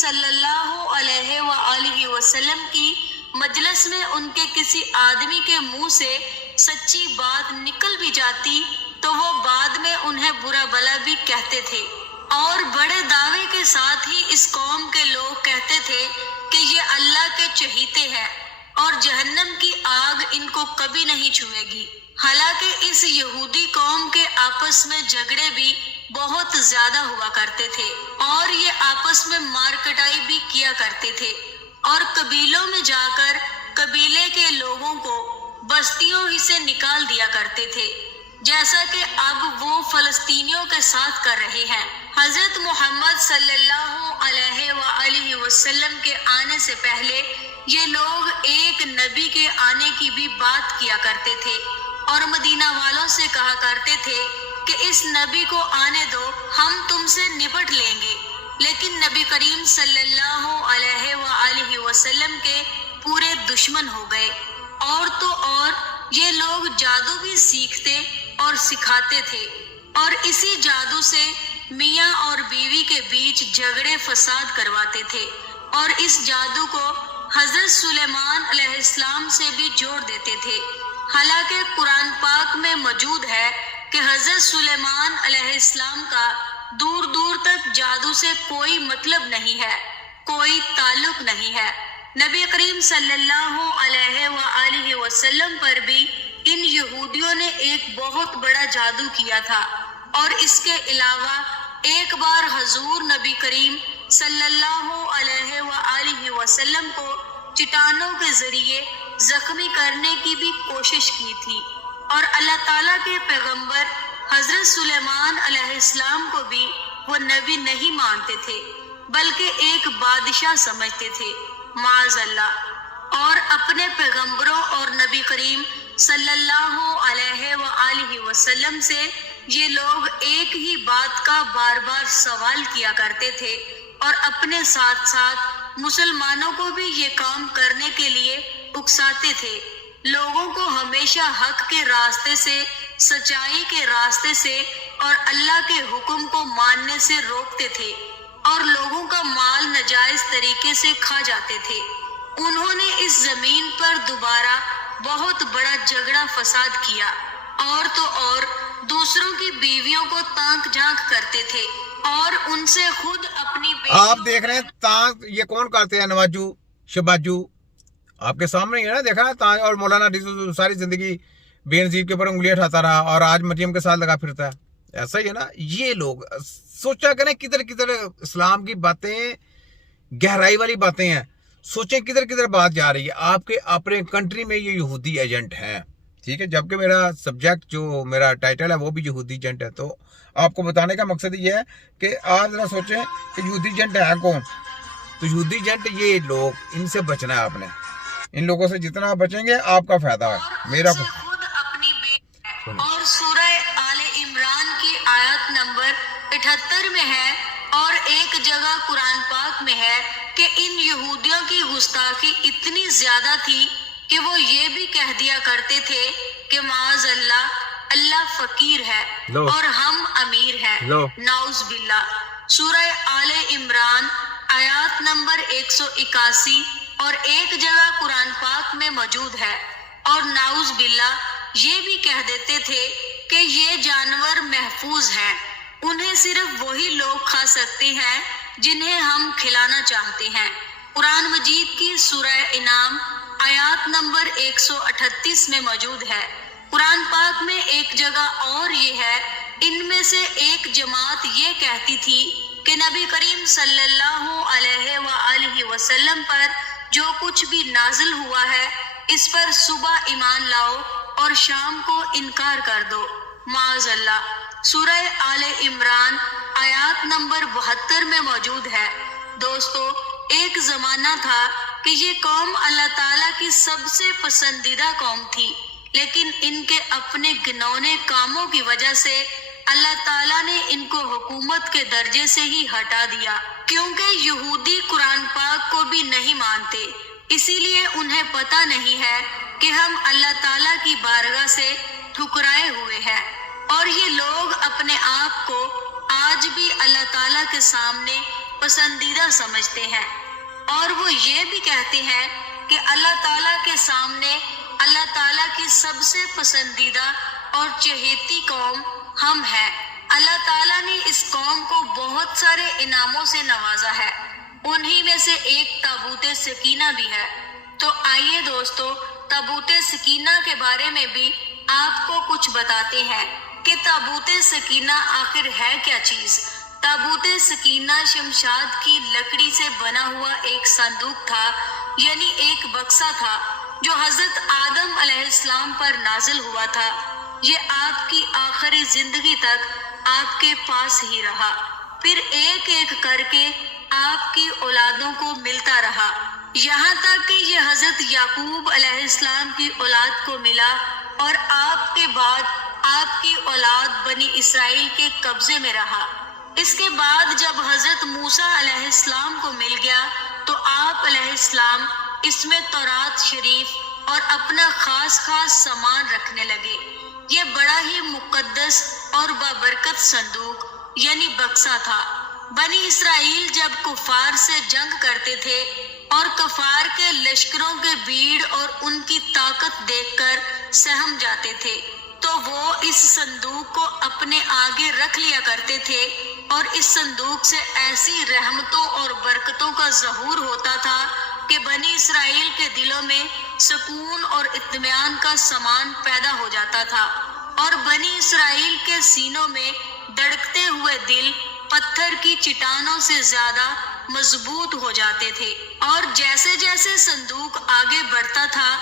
صلی اللہ علیہ وآلہ وسلم کی مجلس میں ان کے کسی آدمی کے منہ سے سچی بات نکل بھی جاتی تو وہ بعد میں انہیں برا بھلا بھی کہتے تھے، اور بڑے دعوے کے ساتھ ہی اس قوم کے لوگ کہتے تھے کہ یہ اللہ کے چہیتے ہیں اور جہنم کی آگ ان کو کبھی نہیں چھوئے گی۔ حالانکہ اس یہودی قوم کے آپس میں جھگڑے بھی بہت زیادہ ہوا کرتے تھے، اور یہ آپس میں مار کٹائی بھی کیا کرتے تھے، اور قبیلوں میں جا کر قبیلے کے لوگوں کو بستیوں ہی سے نکال دیا کرتے تھے، جیسا کہ اب وہ فلسطینیوں کے ساتھ کر رہے ہیں۔ حضرت محمد صلی اللہ علیہ وآلہ وسلم کے آنے سے پہلے یہ لوگ ایک نبی کے آنے کی بھی بات کیا کرتے تھے، اور مدینہ والوں سے کہا کرتے تھے کہ اس نبی کو آنے دو، ہم تم سے نپٹ لیں گے۔ لیکن نبی کریم صلی اللہ علیہ وآلہ وسلم کے پورے دشمن ہو گئے، اور تو اور یہ لوگ جادو بھی سیکھتے اور سکھاتے تھے، اور اسی جادو سے میاں اور بیوی کے بیچ جھگڑے فساد کرواتے تھے، اور اس جادو کو حضرت سلیمان علیہ السلام سے بھی جوڑ دیتے تھے۔ حالانکہ قرآن پاک میں موجود ہے کہ حضرت سلیمان علیہ السلام کا دور دور تک جادو سے کوئی مطلب نہیں ہے، کوئی تعلق نہیں ہے۔ نبی کریم صلی اللہ علیہ وآلہ وسلم پر بھی ان یہودیوں نے ایک بہت بڑا جادو کیا تھا، اور اس کے علاوہ ایک بار حضور نبی کریم صلی اللہ علیہ وآلہ وسلم کو چٹانوں کے ذریعے زخمی کرنے کی بھی کوشش کی تھی، اور اللہ تعالیٰ کے پیغمبر حضرت سلیمان علیہ السلام کو بھی وہ نبی نہیں مانتے تھے، بلکہ ایک بادشاہ سمجھتے تھے، معاذ اللہ۔ اور اپنے پیغمبروں اور نبی کریم صلی اللہ علیہ وآلہ وسلم سے یہ لوگ ایک ہی بات کا بار بار سوال کیا کرتے تھے، اور اپنے ساتھ ساتھ مسلمانوں کو بھی یہ کام کرنے کے لیے اکساتے تھے، لوگوں کو ہمیشہ حق کے راستے سے، سچائی کے راستے سے اور اللہ کے حکم کو ماننے سے روکتے تھے، اور لوگوں کا مال ناجائز طریقے سے کھا جاتے تھے۔ انہوں نے اس زمین پر دوبارہ بہت بڑا جھگڑا فساد کیا، اور تو اور دوسروں کی بیویوں کو تانک جھانک کرتے تھے، اور ان سے خود اپنی آپ دیکھ رہے ہیں تانک یہ کون کرتے ہیں؟ نواجو شباجو آپ کے سامنے ہی ہے نا، دیکھا تانک۔ اور مولانا ساری زندگی بے نظیر کے اوپر انگلیاں اٹھاتا رہا، اور آج مریم کے ساتھ لگا پھرتا ہے، ایسا ہی ہے نا۔ یہ لوگ سوچا کریں کدھر کدھر اسلام کی باتیں، گہرائی والی باتیں ہیں، سوچیں کدھر کدھر بات جا رہی ہے۔ آپ کے اپنے کنٹری میں یہ یہودی ایجنٹ ہیں، ٹھیک ہے، جبکہ میرا سبجیکٹ جو میرا ٹائٹل ہے وہ بھی یہودی ایجنٹ ہے۔ تو آپ کو بتانے کا مقصد یہ ہے کہ آپ ذرا سوچیں کہ یہودی ایجنٹ ہے کون۔ تو یہودی ایجنٹ یہ لوگ، ان سے بچنا ہے آپ نے، ان لوگوں سے جتنا بچیں گے آپ کا فائدہ ہے، میرا خود اپنی اور سورہ آل عمران کی آیت نمبر 78 میں ہے، اور ایک جگہ قرآن پاک میں ہے کہ ان یہودیوں کی گستاخی اتنی زیادہ تھی کہ وہ یہ بھی کہہ دیا کرتے تھے کہ معاذ اللہ، اللہ فقیر ہے اور ہم امیر ہیں، نعوذ باللہ۔ سورہ آل عمران آیات نمبر 181 اور ایک جگہ قرآن پاک میں موجود ہے، اور نعوذ باللہ یہ بھی کہہ دیتے تھے کہ یہ جانور محفوظ ہیں، انہیں صرف وہی لوگ کھا سکتے ہیں جنہیں ہم کھلانا چاہتے ہیں۔ قرآن مجید کی سورہ انعام آیات نمبر 138 میں موجود ہے۔ قرآن پاک میں ایک جگہ اور یہ ہے، ان میں سے ایک جماعت یہ کہتی تھی کہ نبی کریم صلی اللہ علیہ وآلہ وسلم پر جو کچھ بھی نازل ہوا ہے اس پر صبح ایمان لاؤ اور شام کو انکار کر دو، معاذ اللہ۔ سورہ آل عمران آیات نمبر 72 میں موجود ہے۔ دوستو، ایک زمانہ تھا کہ یہ قوم اللہ تعالیٰ کی سب سے پسندیدہ قوم تھی، لیکن ان کے اپنے گنونے کاموں کی وجہ سے اللہ تعالیٰ نے ان کو حکومت کے درجے سے ہی ہٹا دیا، کیونکہ یہودی قرآن پاک کو بھی نہیں مانتے، اسی لیے انہیں پتہ نہیں ہے کہ ہم اللہ تعالیٰ کی بارگاہ سے ٹھکرائے ہوئے ہیں، اور یہ لوگ اپنے آپ کو آج بھی اللہ تعالیٰ کے سامنے پسندیدہ سمجھتے ہیں، اور وہ یہ بھی کہتے ہیں کہ اللہ تعالیٰ کے سامنے اللہ تعالیٰ کی سب سے پسندیدہ اور چہیتی قوم ہم ہیں۔ اللہ تعالیٰ نے اس قوم کو بہت سارے انعاموں سے نوازا ہے، انہی میں سے ایک تابوت سکینہ بھی ہے۔ تو آئیے دوستو، تابوت سکینہ کے بارے میں بھی آپ کو کچھ بتاتے ہیں کہ تابوت سکینہ آخر ہے کیا چیز۔ تابوت سکینہ شمشاد کی لکڑی سے بنا ہوا ایک صندوق تھا، یعنی ایک بکسا تھا جو حضرت آدم علیہ السلام پر نازل ہوا تھا۔ یہ آپ کی آخری زندگی تک آپ کے پاس ہی رہا، پھر ایک ایک کر کے آپ کی اولادوں کو ملتا رہا، یہاں تک کہ یہ حضرت یعقوب علیہ السلام کی اولاد کو ملا، اور آپ کے بعد آپ کی اولاد بنی اسرائیل کے قبضے میں رہا۔ اس کے بعد جب حضرت موسیٰ علیہ السلام کو مل گیا تو آپ علیہ السلام اس میں تورات شریف اور اپنا خاص سامان رکھنے لگے۔ یہ بڑا ہی مقدس اور بابرکت صندوق یعنی بکسا تھا۔ بنی اسرائیل جب کفار سے جنگ کرتے تھے اور کفار کے لشکروں کے بھیڑ اور ان کی طاقت دیکھ کر سہم جاتے تھے تو وہ اس صندوق کو اپنے آگے رکھ لیا کرتے تھے، اور اس صندوق سے ایسی رحمتوں اور برکتوں کا ظہور ہوتا تھا کہ بنی اسرائیل کے دلوں میں سکون اور اطمینان کا سامان پیدا ہو جاتا تھا، اور بنی اسرائیل کے سینوں میں دھڑکتے ہوئے دل پتھر کی چٹانوں سے زیادہ مضبوط ہو جاتے تھے۔ اور جیسے جیسے صندوق آگے بڑھتا تھا